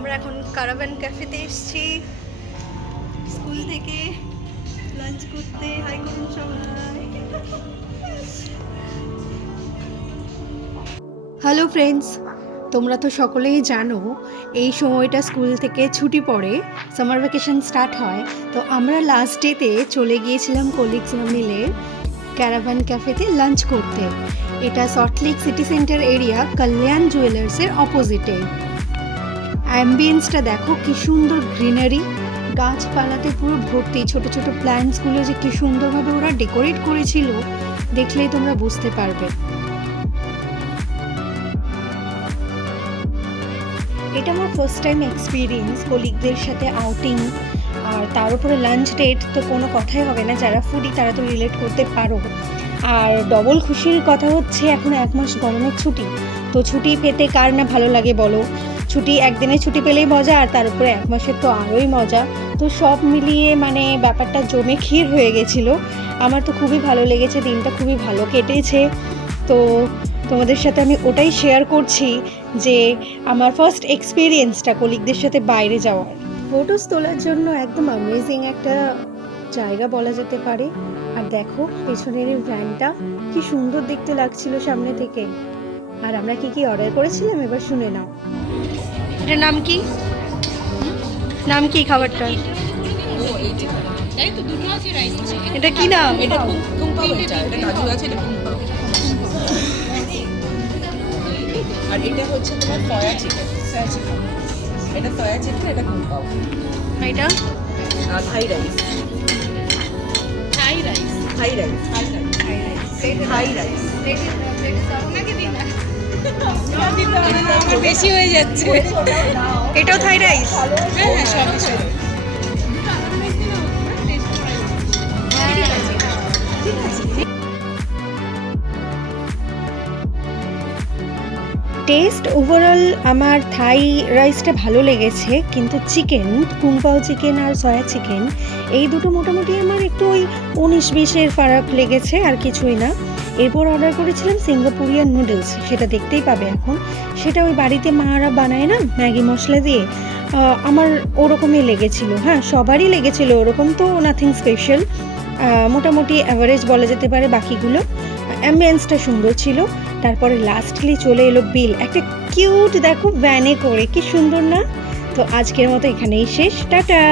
আমরা এখন কারাভান ক্যাফেতে এসেছি স্কুল থেকে লাঞ্চ করতে। হাই করুন সবাই। হ্যালো ফ্রেন্ডস, তোমরা তো সকলেই জানো এই সময়টা স্কুল থেকে ছুটি পড়ে, সামার ভ্যাকেশন স্টার্ট হয়। তো আমরা লাস্ট ডেতে চলে গিয়েছিলাম কলিগসরা মিলে ক্যারাভান ক্যাফেতে লাঞ্চ করতে। এটা সল্টলেক সিটি সেন্টার এরিয়া কল্যাণ জুয়েলার্সের অপোজিটে। অ্যাম্বিয়েন্সটা দেখো কি সুন্দর, গ্রিনারি, গাছপালাতে পুরো ভর্তি, ছোট ছোট প্ল্যান্টসগুলো যে কি সুন্দরভাবে ওরা ডেকোরেট করেছিল, দেখলেই তোমরা বুঝতে পারবে। এটা আমার ফার্স্ট টাইম এক্সপিরিয়েন্স কলিগদের সাথে আউটিং, আর তার উপরে লাঞ্চ ডেট, তো কোনো কথাই হবে না। যারা ফুডি তারা তো রিলেট করতে পারো। আর ডবল খুশির কথা হচ্ছে এখন 1 মাস গরমের ছুটি, তো ছুটি পেতে কার না ভালো লাগে বলো। ছুটি, একদিনের ছুটি পেলেই মজা, আর তার উপরে 1 মাসের তো আরোই মজা। তো সব মিলিয়ে মানে ব্যাপারটা জমে ক্ষীর হয়ে গেছিলো। আমার তো খুবই ভালো লেগেছে, দিনটা খুবই ভালো কেটেছে। তো তোমাদের সাথে আমি ওটাই শেয়ার করছি যে আমার ফার্স্ট এক্সপিরিয়েন্সটা কলিগদের সাথে বাইরে যাওয়ার। ফটোস তোলার জন্য একদম অ্যামেজিং একটা জায়গা বলা যেতে পারে। আর দেখো পেছনের এই ভ্যানটা কি সুন্দর দেখতে লাগছিল সামনে থেকে। আর আমরা কি কি অর্ডার করেছিলাম এবার শুনে নাও। এটার নাম কি, নাম কি খাবারটা? এটা কি নাম? এটা কুমপাও, এটা কাজু আছে, এটা কুমপাও। আর এটা হচ্ছে তোমার সয়া চিকেন, এটা সয়া চিকেন, এটা কুমপাও। এটা আর থাই রাইস, বেশি হয়ে যাচ্ছে। এটাও থাই রাইস। হ্যাঁ, সব কিছু। টেস্ট ওভারঅল আমার থাই রাইসটা ভালো লেগেছে, কিন্তু চিকেন, কুমপাও চিকেন আর সয়া চিকেন, এই দুটো মোটামুটি আমার একটু ওই 19-20-এর ফারাক লেগেছে, আর কিছুই না। এরপর অর্ডার করেছিলাম সিঙ্গাপুরিয়ান নুডলস, সেটা দেখতেই পাবে এখন। সেটা ওই বাড়িতে মারা বানায় না ম্যাগি মশলা দিয়ে, আমার ওরকমই লেগেছিল। হ্যাঁ, সবারই লেগেছিল ওরকম, তো নাথিং স্পেশাল, মোটামুটি অ্যাভারেজ বলা যেতে পারে। বাকিগুলো অ্যাম্বিয়েন্সটা সুন্দর ছিল। তারপরে লাস্টলি চলে এলো বিল, একটা কিউট দেখো ভ্যানে করে, কি সুন্দর না? তো আজকের মতো এখানেই শেষ, টাটা।